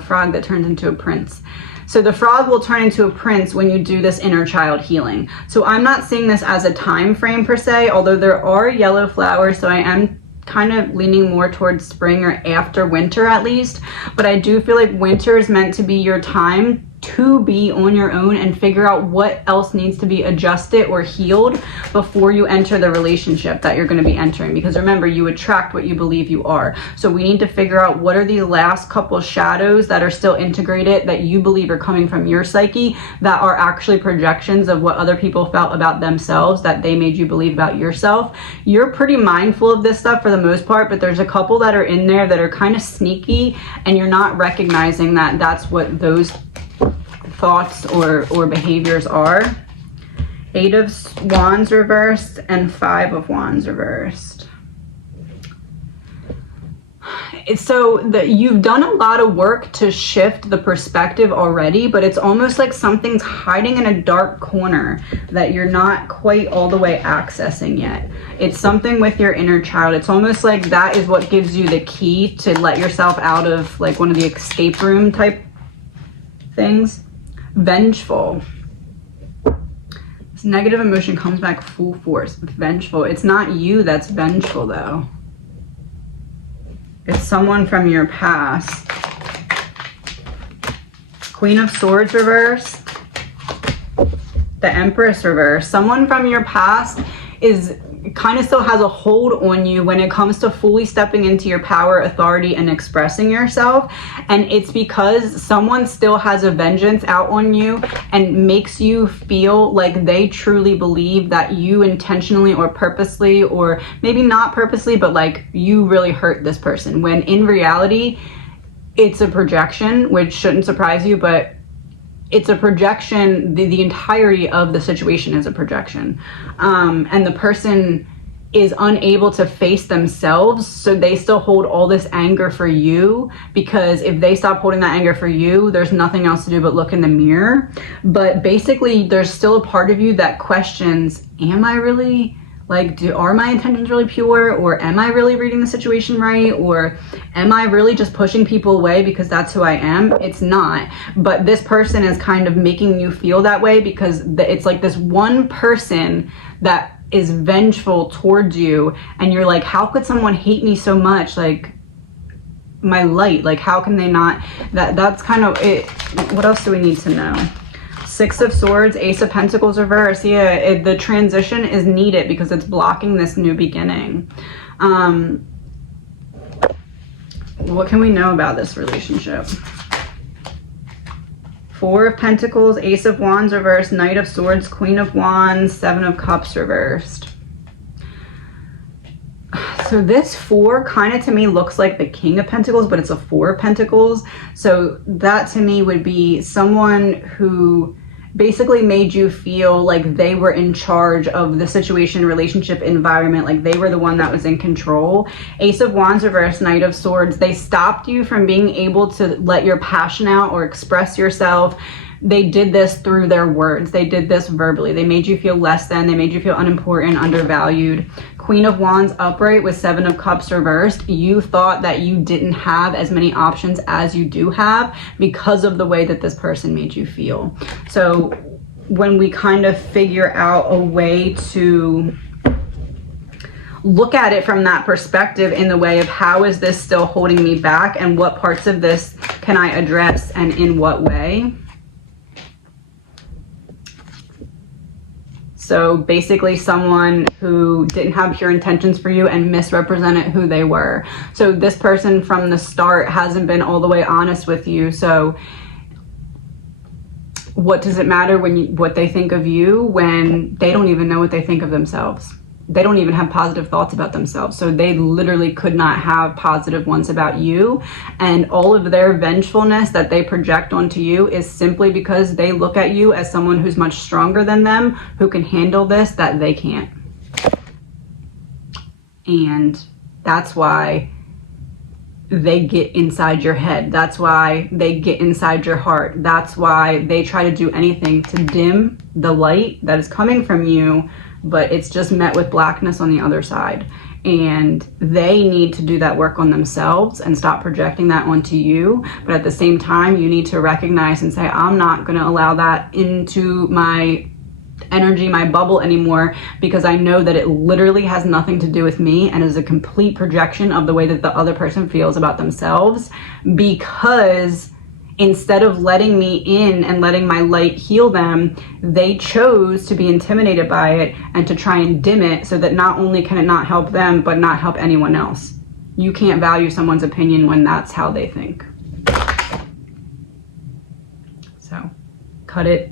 frog that turns into a prince. So the frog will turn into a prince when you do this inner child healing. So I'm not seeing this as a time frame per se, although there are yellow flowers. So I am kind of leaning more towards spring or after winter at least. But I do feel like winter is meant to be your time to be on your own and figure out what else needs to be adjusted or healed before you enter the relationship that you're going to be entering. Because remember, you attract what you believe you are. So we need to figure out what are these last couple shadows that are still integrated that you believe are coming from your psyche that are actually projections of what other people felt about themselves that they made you believe about yourself. You're pretty mindful of this stuff for the most part, but there's a couple that are in there that are kind of sneaky, and you're not recognizing that that's what those thoughts or behaviors are. 8 of Wands reversed and 5 of Wands reversed. So you've done a lot of work to shift the perspective already, but it's almost like something's hiding in a dark corner that you're not quite all the way accessing yet. It's something with your inner child. It's almost like that is what gives you the key to let yourself out of like one of the escape room type things. Vengeful. This negative emotion comes back full force. Vengeful. It's not you that's vengeful though. It's someone from your past. Queen of Swords reversed. The Empress reversed. Someone from your past is kind of still has a hold on you when it comes to fully stepping into your power, authority, and expressing yourself. And it's because someone still has a vengeance out on you and makes you feel like they truly believe that you intentionally or purposely, or maybe not purposely, but like you really hurt this person, when in reality it's a projection, which shouldn't surprise you, but it's a projection. The entirety of the situation is a projection. And the person is unable to face themselves, so they still hold all this anger for you, because if they stop holding that anger for you, there's nothing else to do but look in the mirror. But basically, there's still a part of you that questions, am I really, like, are my intentions really pure? Or am I really reading the situation right? Or am I really just pushing people away because that's who I am? It's not. But this person is kind of making you feel that way, because it's like this one person that is vengeful towards you, and you're like, how could someone hate me so much? Like, my light, like, how can they not? That's kind of it. What else do we need to know? 6 of Swords, Ace of Pentacles reverse. Yeah, the transition is needed because it's blocking this new beginning. What can we know about this relationship? 4 of Pentacles, Ace of Wands reversed, Knight of Swords, Queen of Wands, 7 of Cups reversed. So this 4 kind of to me looks like the King of Pentacles, but it's a 4 of Pentacles. So that to me would be someone who basically made you feel like they were in charge of the situation, relationship, environment, like they were the one that was in control. Ace of Wands reverse, Knight of Swords. They stopped you from being able to let your passion out or express yourself. They did this through their words. They did this verbally. They made you feel less than. They made you feel unimportant, undervalued. Queen of Wands upright with 7 of Cups reversed. You thought that you didn't have as many options as you do have because of the way that this person made you feel. So when we kind of figure out a way to look at it from that perspective, in the way of how is this still holding me back, and what parts of this can I address and in what way? So basically someone who didn't have pure intentions for you and misrepresented who they were. So this person from the start hasn't been all the way honest with you. So what does it matter what they think of you when they don't even know what they think of themselves? They don't even have positive thoughts about themselves. So they literally could not have positive ones about you. And all of their vengefulness that they project onto you is simply because they look at you as someone who's much stronger than them, who can handle this, that they can't. And that's why they get inside your head. That's why they get inside your heart. That's why they try to do anything to dim the light that is coming from you, but it's just met with blackness on the other side. And they need to do that work on themselves and stop projecting that onto you. But at the same time, you need to recognize and say, I'm not going to allow that into my energy, my bubble anymore, because I know that it literally has nothing to do with me and is a complete projection of the way that the other person feels about themselves, because instead of letting me in and letting my light heal them, they chose to be intimidated by it and to try and dim it so that not only can it not help them, but not help anyone else. You can't value someone's opinion when that's how they think. So cut it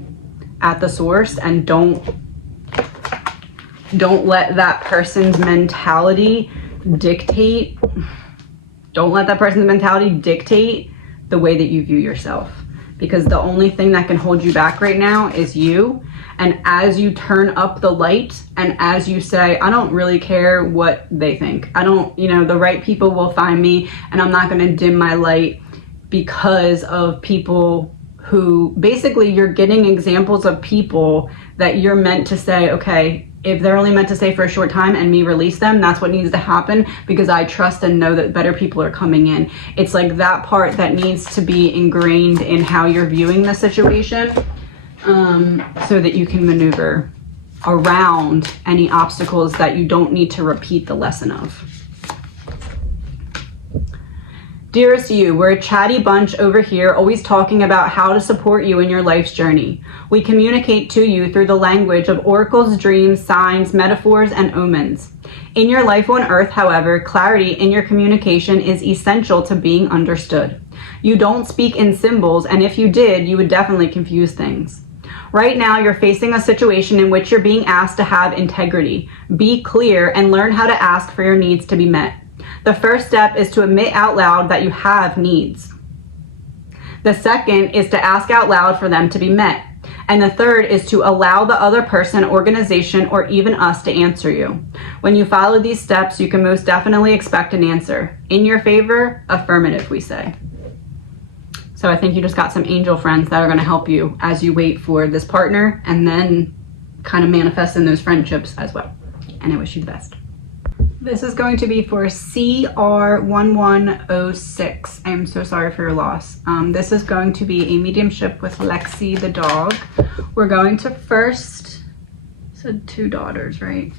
at the source and don't let that person's mentality dictate. Don't let that person's mentality dictate the way that you view yourself, because the only thing that can hold you back right now is you. And as you turn up the light and as you say, I don't really care what they think, I don't, the right people will find me, and I'm not going to dim my light because of people who, basically you're getting examples of people that you're meant to say, okay, if they're only meant to stay for a short time and me release them, that's what needs to happen, because I trust and know that better people are coming in. It's like that part that needs to be ingrained in how you're viewing the situation, so that you can maneuver around any obstacles that you don't need to repeat the lesson of. Dearest you, we're a chatty bunch over here, always talking about how to support you in your life's journey. We communicate to you through the language of oracles, dreams, signs, metaphors, and omens. In your life on earth, however, clarity in your communication is essential to being understood. You don't speak in symbols, and if you did, you would definitely confuse things. Right now, you're facing a situation in which you're being asked to have integrity, be clear, and learn how to ask for your needs to be met. The first step is to admit out loud that you have needs. The second is to ask out loud for them to be met. And the third is to allow the other person, organization, or even us to answer you. When you follow these steps, you can most definitely expect an answer. In your favor, affirmative, we say. So I think you just got some angel friends that are going to help you as you wait for this partner, and then kind of manifest in those friendships as well. And I wish you the best. This is going to be for CR1106. I am so sorry for your loss. This is going to be a mediumship with Lexi the dog. We're going to first, said 2 daughters, right?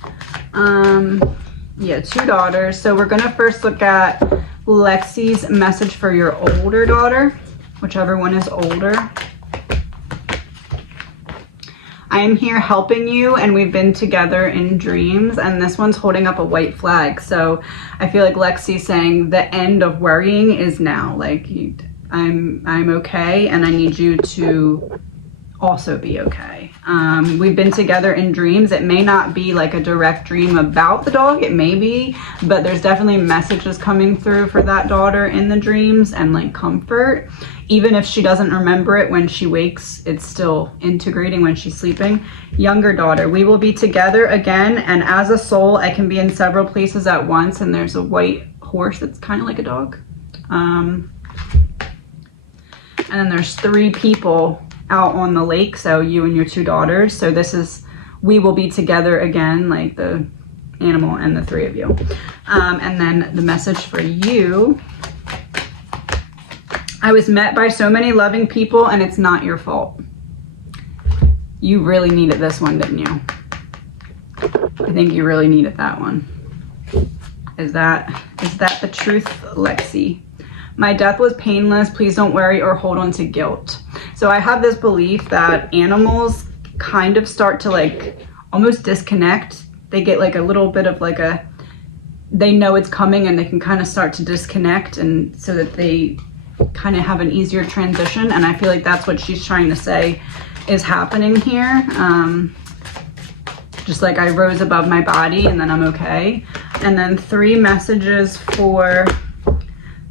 Yeah, 2 daughters. So we're going to first look at Lexi's message for your older daughter, whichever one is older. I am here helping you, and we've been together in dreams, and this one's holding up a white flag. So I feel like Lexi's saying the end of worrying is now. Like, I'm okay, and I need you to also be okay. We've been together in dreams. It may not be like a direct dream about the dog, it may be, but there's definitely messages coming through for that daughter in the dreams, and like comfort. Even if she doesn't remember it when she wakes, it's still integrating when she's sleeping. Younger daughter, we will be together again, and as a soul, I can be in several places at once. And there's a white horse that's kind of like a dog. And then there's 3 people out on the lake, so you and your 2 daughters. So this is, we will be together again, like the animal and the 3 of you. And then the message for you: I was met by so many loving people, and it's not your fault. You really needed this one, didn't you? I think you really needed that one. Is that the truth, Lexi? My death was painless. Please don't worry or hold on to guilt. So I have this belief that animals kind of start to like almost disconnect. They get like a little bit of like they know it's coming and they can kind of start to disconnect, and so that they kind of have an easier transition. And I feel like that's what she's trying to say is happening here. Just like I rose above my body and then I'm okay. And then 3 messages for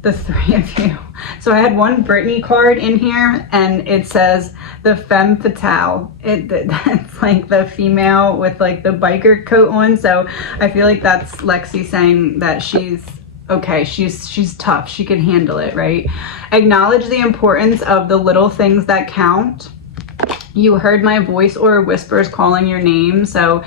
the 3 of you. So I had one Brittany card in here, and it says the femme fatale. It's like the female with like the biker coat on. So I feel like that's Lexi saying that she's okay, she's tough, she can handle it, right? Acknowledge the importance of the little things that count. You heard my voice or whispers calling your name. So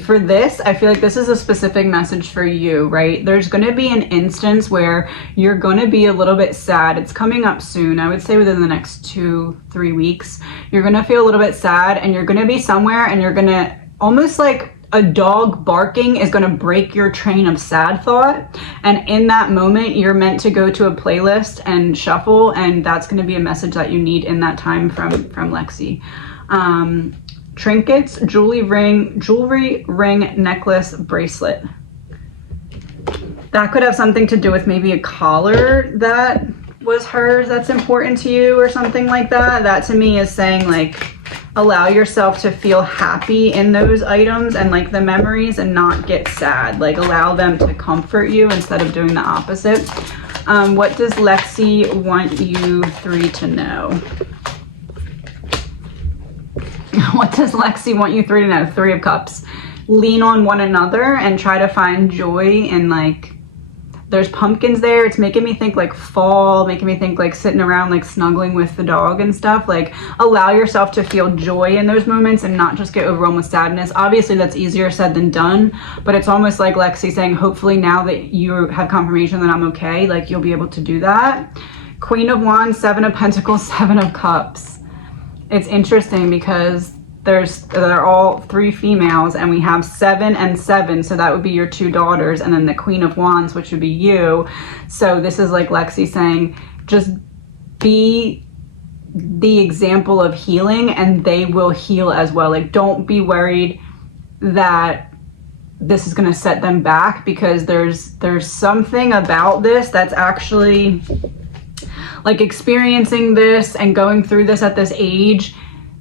for this, I feel like this is a specific message for you, right? There's going to be an instance where you're going to be a little bit sad. It's coming up soon. I would say within the next 2-3 weeks, you're going to feel a little bit sad, and you're going to be somewhere and you're going to almost like a dog barking is going to break your train of sad thought. And in that moment, you're meant to go to a playlist and shuffle. And that's going to be a message that you need in that time from Lexi. Trinkets, jewelry, ring, necklace, bracelet. That could have something to do with maybe a collar that was hers that's important to you or something like that. That to me is saying like, allow yourself to feel happy in those items and like the memories, and not get sad. Like allow them to comfort you instead of doing the opposite. What does Lexi want you 3 to know? What does Lexi want you 3 to know? 3 of Cups. Lean on one another and try to find joy in like, there's pumpkins there. It's making me think like fall, making me think like sitting around like snuggling with the dog and stuff. Like allow yourself to feel joy in those moments and not just get overwhelmed with sadness. Obviously that's easier said than done, but it's almost like Lexi saying, hopefully now that you have confirmation that I'm okay, like you'll be able to do that. Queen of Wands, 7 of Pentacles, 7 of Cups. It's interesting because they're all 3 females, and we have 7 and 7, so that would be your 2 daughters, and then the Queen of Wands, which would be you. So this is like Lexi saying, just be the example of healing and they will heal as well. Like don't be worried that this is going to set them back, because there's something about this that's actually like experiencing this and going through this at this age.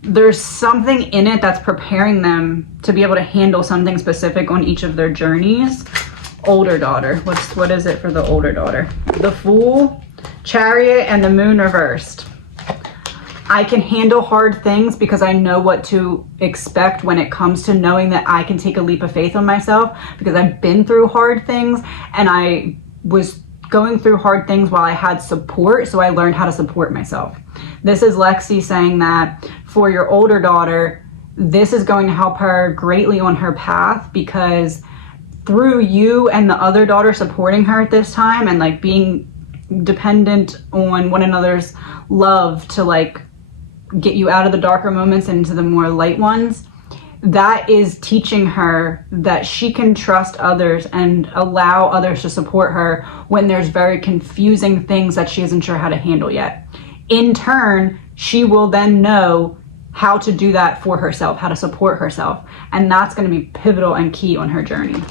There's something in it that's preparing them to be able to handle something specific on each of their journeys. Older daughter, what is it for the older daughter? The Fool, Chariot, and the Moon reversed. I can handle hard things because I know what to expect when it comes to knowing that I can take a leap of faith on myself, because I've been through hard things and I was going through hard things while I had support, so I learned how to support myself. This is Lexi saying that for your older daughter, this is going to help her greatly on her path, because through you and the other daughter supporting her at this time and like being dependent on one another's love to like get you out of the darker moments and into the more light ones, that is teaching her that she can trust others and allow others to support her when there's very confusing things that she isn't sure how to handle yet. In turn, she will then know how to do that for herself, how to support herself. And that's going to be pivotal and key on her journey.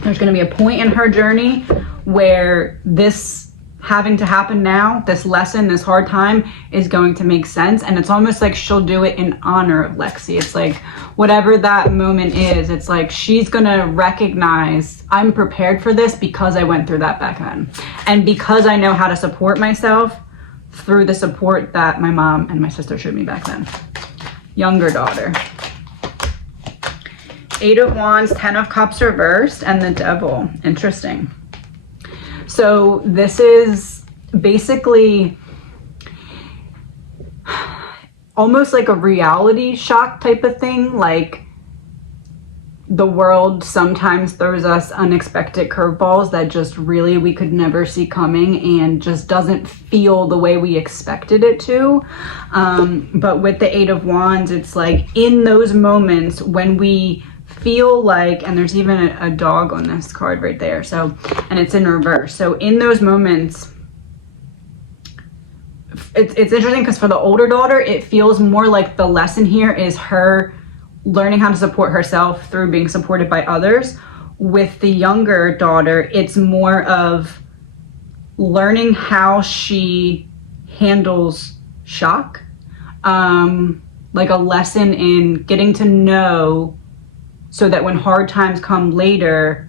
There's going to be a point in her journey where this having to happen now, this lesson, this hard time is going to make sense. And it's almost like she'll do it in honor of Lexi. It's like whatever that moment is, it's like she's going to recognize I'm prepared for this because I went through that back then. And because I know how to support myself through the support that my mom and my sister showed me back then. Younger daughter. 8 of Wands, 10 of Cups reversed, and the Devil. Interesting. So this is basically almost like a reality shock type of thing. Like the world sometimes throws us unexpected curveballs that just really we could never see coming and just doesn't feel the way we expected it to. But with the 8 of Wands, it's like in those moments when we feel like, and there's even a dog on this card right there, so, and it's in reverse. So in those moments, it's interesting because for the older daughter, it feels more like the lesson here is her learning how to support herself through being supported by others. With the younger daughter, it's more of learning how she handles shock, like a lesson in getting to know, so that when hard times come later,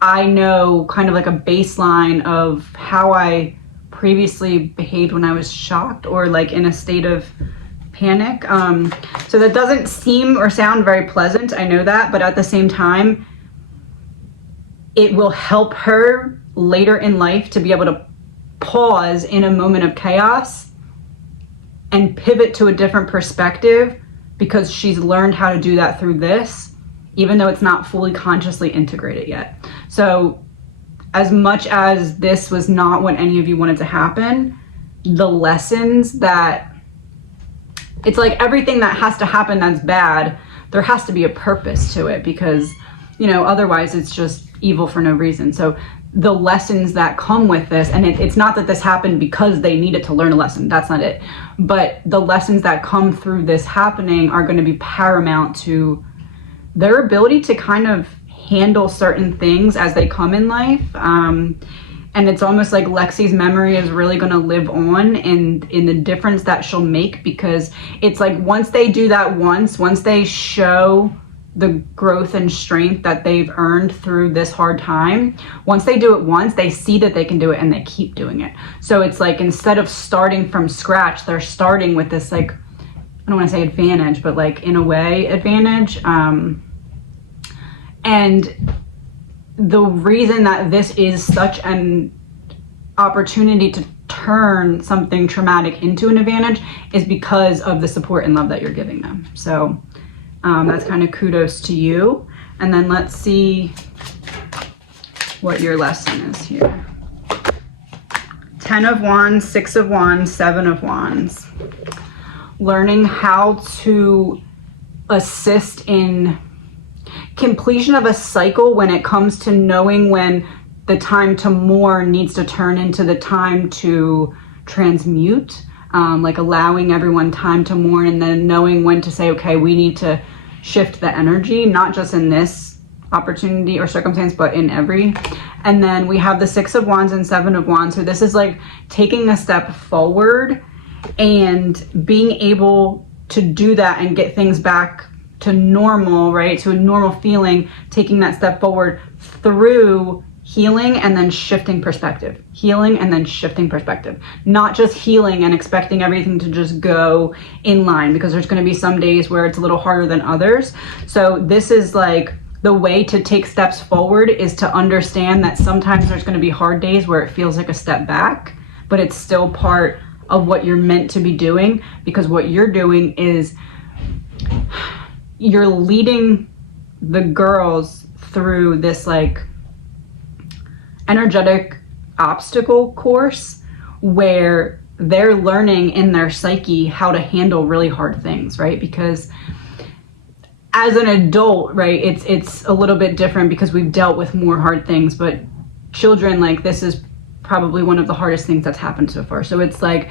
I know kind of like a baseline of how I previously behaved when I was shocked or like in a state of panic. So that doesn't seem or sound very pleasant, I know that, but at the same time, it will help her later in life to be able to pause in a moment of chaos and pivot to a different perspective, because she's learned how to do that through this, even though it's not fully consciously integrated yet. So as much as this was not what any of you wanted to happen, the lessons that, it's like everything that has to happen that's bad, there has to be a purpose to it, because, you know, otherwise it's just evil for no reason. So the lessons that come with this, and it's not that this happened because they needed to learn a lesson, that's not it, but the lessons that come through this happening are going to be paramount to their ability to kind of handle certain things as they come in life. And it's almost like Lexi's memory is really going to live on in the difference that she'll make, because it's like once they do that once they show the growth and strength that they've earned through this hard time, once they do it once, they see that they can do it and they keep doing it. So it's like, instead of starting from scratch, they're starting with this, like, I don't want to say advantage, but like in a way advantage. And the reason that this is such an opportunity to turn something traumatic into an advantage is because of the support and love that you're giving them. So that's kind of kudos to you. And then let's see what your lesson is here. 10 of Wands, 6 of Wands, 7 of Wands. Learning how to assist in completion of a cycle when it comes to knowing when the time to mourn needs to turn into the time to transmute, like allowing everyone time to mourn, and then knowing when to say, okay, we need to shift the energy, not just in this opportunity or circumstance, but in every. And then we have the 6 of Wands and 7 of Wands. So this is like taking a step forward and being able to do that and get things back to normal, right? To a normal feeling, taking that step forward through healing and then shifting perspective. Healing and then shifting perspective. Not just healing and expecting everything to just go in line, because there's going to be some days where it's a little harder than others. So this is like the way to take steps forward, is to understand that sometimes there's going to be hard days where it feels like a step back, but it's still part of what you're meant to be doing, because what you're doing is you're leading the girls through this like energetic obstacle course where they're learning in their psyche how to handle really hard things, right? Because as an adult, right, it's a little bit different because we've dealt with more hard things, but children, like, this is probably one of the hardest things that's happened so far. So it's like,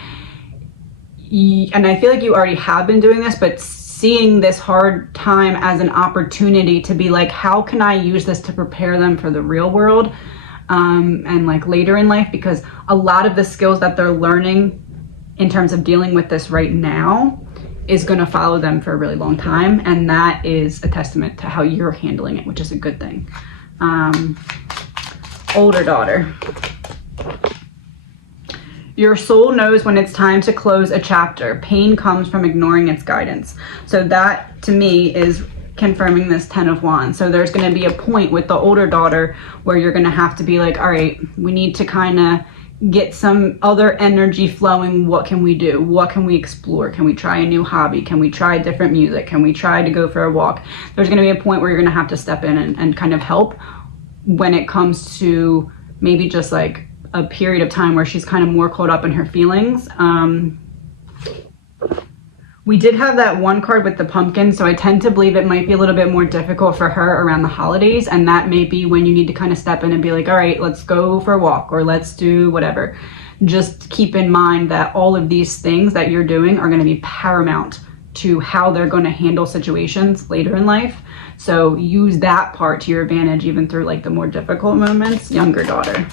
and I feel like you already have been doing this, but seeing this hard time as an opportunity to be like, how can I use this to prepare them for the real world, and like later in life, because a lot of the skills that they're learning in terms of dealing with this right now is going to follow them for a really long time, and that is a testament to how you're handling it, which is a good thing. Older daughter. Your soul knows when it's time to close a chapter. Pain comes from ignoring its guidance. So that, to me, is confirming this 10 of Wands. So there's going to be a point with the older daughter where you're going to have to be like, all right, we need to kind of get some other energy flowing. What can we do? What can we explore? Can we try a new hobby? Can we try different music? Can we try to go for a walk? There's going to be a point where you're going to have to step in and kind of help when it comes to maybe just like a period of time where she's kind of more caught up in her feelings. We did have that one card with the pumpkin, so I tend to believe it might be a little bit more difficult for her around the holidays, and that may be when you need to kind of step in and be like, all right, let's go for a walk, or let's do whatever. Just keep in mind that all of these things that you're doing are going to be paramount to how they're going to handle situations later in life. So use that part to your advantage, even through like the more difficult moments. Younger daughter.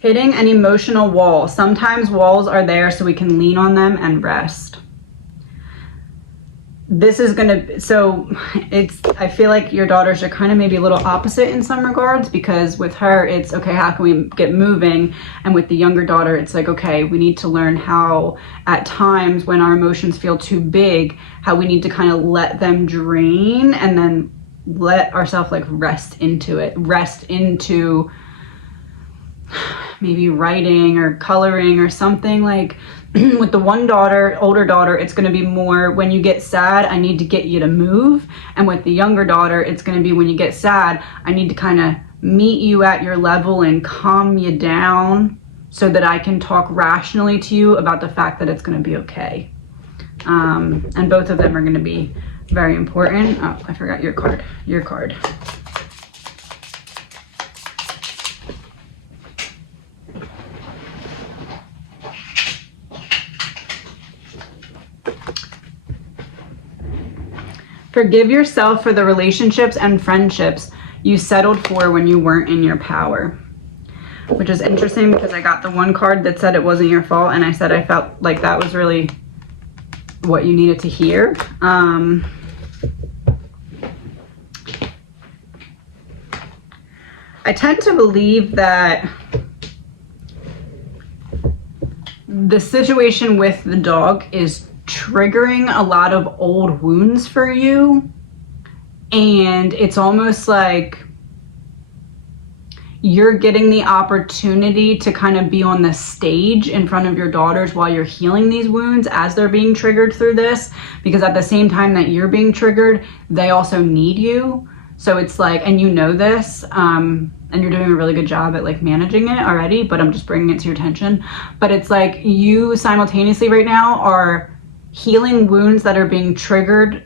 Hitting an emotional wall. Sometimes walls are there so we can lean on them and rest. This is gonna, so it's, I feel like your daughters are kind of maybe a little opposite in some regards, because with her, it's okay, how can we get moving? And with the younger daughter, it's like, okay, we need to learn how at times when our emotions feel too big, how we need to kind of let them drain and then let ourselves like rest into it, rest into maybe writing or coloring or something. Like with the one daughter, older daughter, it's going to be more when you get sad, I need to get you to move. And with the younger daughter, it's going to be when you get sad, I need to kind of meet you at your level and calm you down so that I can talk rationally to you about the fact that it's going to be okay. And both of them are going to be very important. Oh, I forgot your card. Your card. Forgive yourself for the relationships and friendships you settled for when you weren't in your power. Which is interesting because I got the one card that said it wasn't your fault, and I said I felt like that was really what you needed to hear. I tend to believe that the situation with the dog is triggering a lot of old wounds for you, and it's almost like you're getting the opportunity to kind of be on the stage in front of your daughters while you're healing these wounds as they're being triggered through this, because at the same time that you're being triggered, they also need you. So it's like, and you know this, and you're doing a really good job at like managing it already, but I'm just bringing it to your attention. But it's like you simultaneously right now are healing wounds that are being triggered.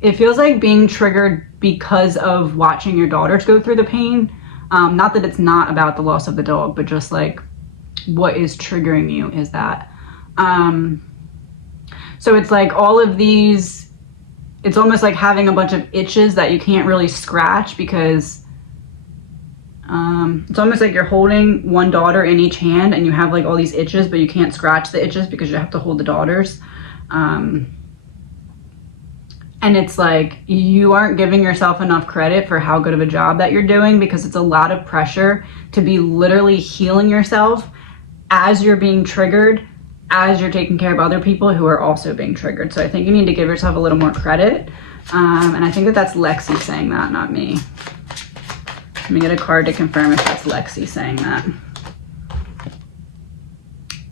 It feels like being triggered because of watching your daughters go through the pain. Not that it's not about the loss of the dog, but just like what is triggering you is that. So it's like all of these, it's almost like having a bunch of itches that you can't really scratch because it's almost like you're holding one daughter in each hand and you have like all these itches, but you can't scratch the itches because you have to hold the daughters. And it's like you aren't giving yourself enough credit for how good of a job that you're doing, because it's a lot of pressure to be literally healing yourself as you're being triggered, as you're taking care of other people who are also being triggered. So I think you need to give yourself a little more credit. And I think that that's Lexi saying that, not me. Let me get a card to confirm if that's Lexi saying that.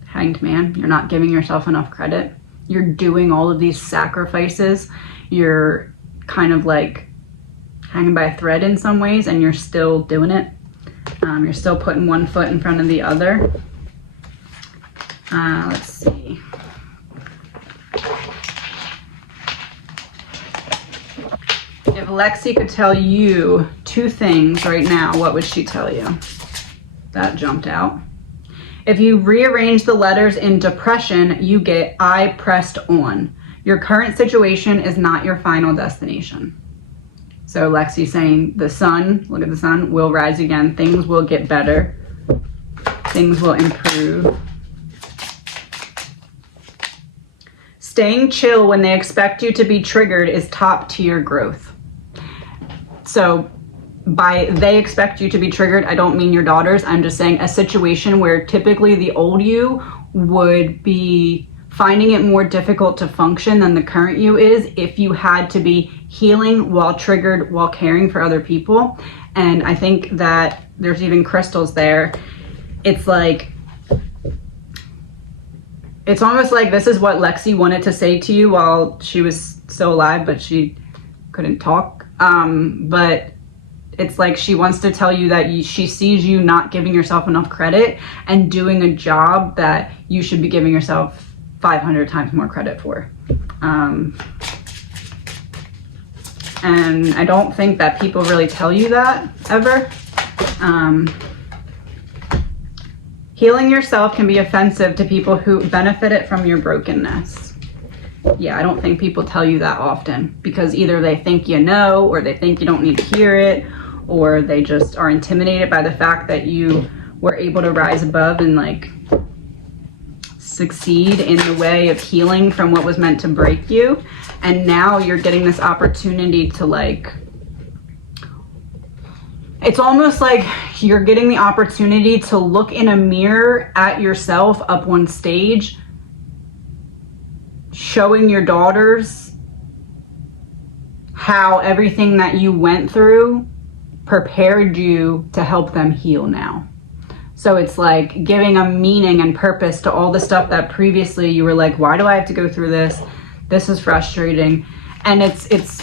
Hanged Man, you're not giving yourself enough credit. You're doing all of these sacrifices. You're kind of like hanging by a thread in some ways, and you're still doing it. You're still putting one foot in front of the other. Let's see. If Lexi could tell you two things right now, what would she tell you? That jumped out. If you rearrange the letters in depression, you get I pressed on. Your current situation is not your final destination. So Lexi saying the sun, look at the sun, will rise again. Things will get better. Things will improve. Staying chill when they expect you to be triggered is top tier growth. So by they expect you to be triggered, I don't mean your daughters. I'm just saying a situation where typically the old you would be finding it more difficult to function than the current you is if you had to be healing while triggered, while caring for other people. And I think that there's even crystals there. It's like, it's almost like this is what Lexi wanted to say to you while she was still alive, but she couldn't talk. But it's like she wants to tell you that she sees you not giving yourself enough credit and doing a job that you should be giving yourself 500 times more credit for. And I don't think that people really tell you that ever. Healing yourself can be offensive to people who benefited from your brokenness. Yeah, I don't think people tell you that often, because either they think you know, or they think you don't need to hear it, or they just are intimidated by the fact that you were able to rise above and like succeed in the way of healing from what was meant to break you. And now you're getting this opportunity to like, it's almost like you're getting the opportunity to look in a mirror at yourself up one stage, showing your daughters how everything that you went through prepared you to help them heal now. So it's like giving a meaning and purpose to all the stuff that previously you were like, why do I have to go through this? This is frustrating. And it's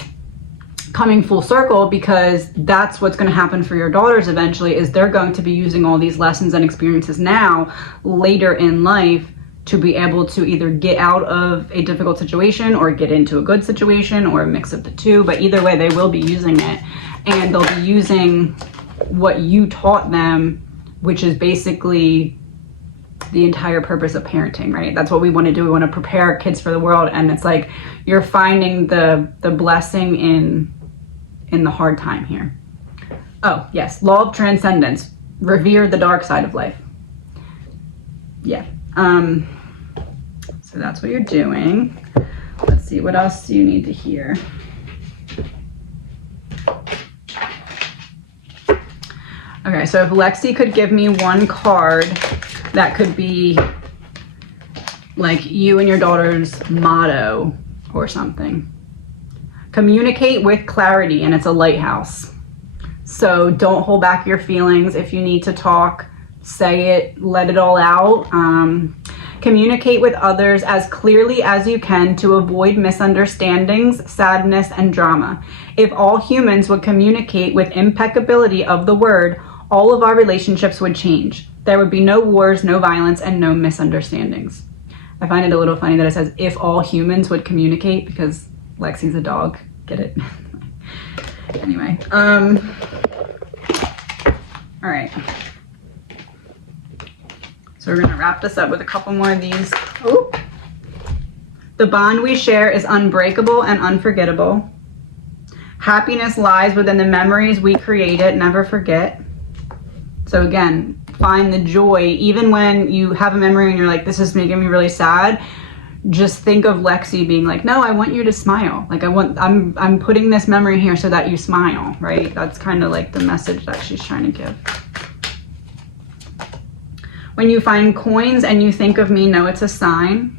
coming full circle, because that's what's going to happen for your daughters eventually, is they're going to be using all these lessons and experiences now later in life to be able to either get out of a difficult situation or get into a good situation, or a mix of the two. But either way, they will be using it, and they'll be using what you taught them, which is basically the entire purpose of parenting, right? That's what we want to do. We want to prepare our kids for the world. And it's like you're finding the blessing in the hard time here. Oh, yes. Law of transcendence. Revere the dark side of life. Yeah. So that's what you're doing. Let's see, what else do you need to hear? Okay, so if Lexi could give me one card that could be like you and your daughter's motto or something. Communicate with clarity, and it's a lighthouse. So don't hold back your feelings. If you need to talk, say it, let it all out. Communicate with others as clearly as you can to avoid misunderstandings, sadness, and drama. If all humans would communicate with impeccability of the word, all of our relationships would change. There would be no wars, no violence, and no misunderstandings. I find it a little funny that it says, if all humans would communicate, because Lexi's a dog. Get it? Anyway. All right. So we're going to wrap this up with a couple more of these. Ooh. The bond we share is unbreakable and unforgettable. Happiness lies within the memories we created. Never forget. So again, find the joy, even when you have a memory and you're like, this is making me really sad. Just think of Lexi being like, no, I want you to smile. Like I'm putting this memory here so that you smile, right? That's kind of like the message that she's trying to give. When you find coins and you think of me, know it's a sign.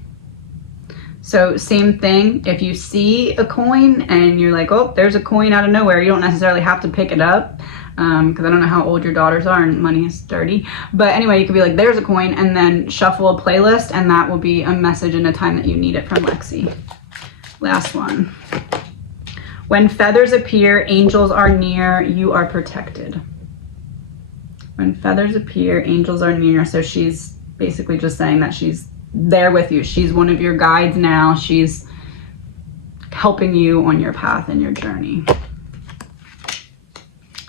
So same thing, if you see a coin and you're like, oh, there's a coin out of nowhere, you don't necessarily have to pick it up, because I don't know how old your daughters are and money is dirty. But anyway, you could be like, there's a coin, and then shuffle a playlist, and that will be a message in a time that you need it from Lexi. Last one. When feathers appear, angels are near, you are protected. When feathers appear, angels are near. So she's basically just saying that she's there with you. She's one of your guides now. She's helping you on your path and your journey.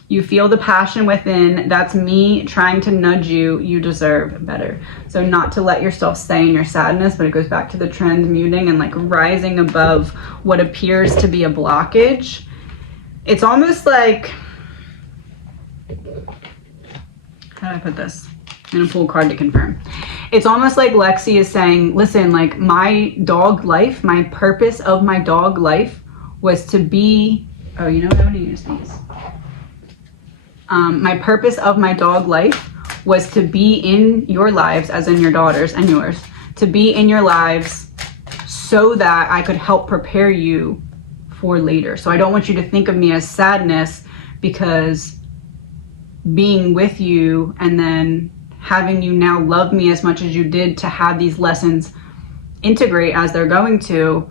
You feel the passion within. That's me trying to nudge you. You deserve better. So not to let yourself stay in your sadness, but it goes back to the transmuting and like rising above what appears to be a blockage. It's almost like, how do I put this? I'm gonna pull a card to confirm. It's almost like Lexi is saying, listen, like my dog life, my purpose of my dog life was to be, oh, you know what, I'm gonna use these. My purpose of my dog life was to be in your lives, as in your daughters and yours, to be in your lives so that I could help prepare you for later. So I don't want you to think of me as sadness, because being with you and then having you now love me as much as you did to have these lessons integrate as they're going to,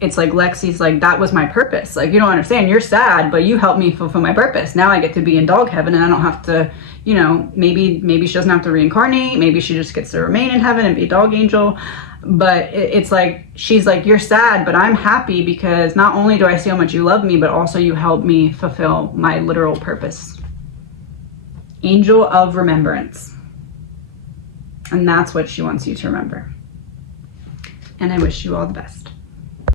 it's like Lexi's like, that was my purpose. Like, you don't understand, you're sad, but you helped me fulfill my purpose. Now I get to be in dog heaven, and I don't have to, you know, maybe she doesn't have to reincarnate. Maybe she just gets to remain in heaven and be a dog angel. But it's like, she's like, you're sad, but I'm happy because not only do I see how much you love me, but also you helped me fulfill my literal purpose. Angel of remembrance. And that's what she wants you to remember. And I wish you all the best.